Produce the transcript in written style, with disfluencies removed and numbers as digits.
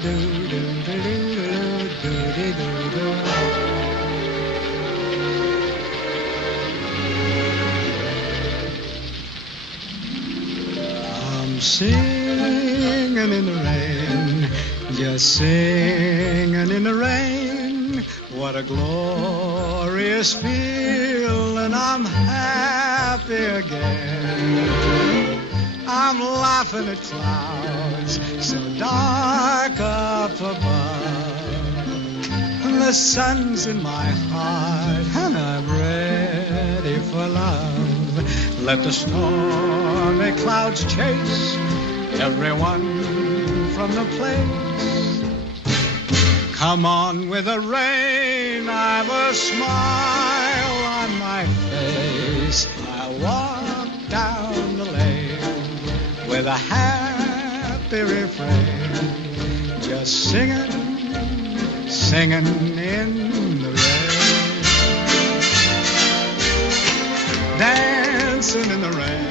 I'm singing in the rain, just singing in the rain. What a glorious feeling, I'm happy again. I'm laughing at clouds so dark up above. The sun's in my heart and I'm ready for love. Let the stormy clouds chase everyone from the place. Come on with the rain, I've a smile on my face. I'll walk down the lane with a happy refrain, just singing, singing in the rain, dancing in the rain.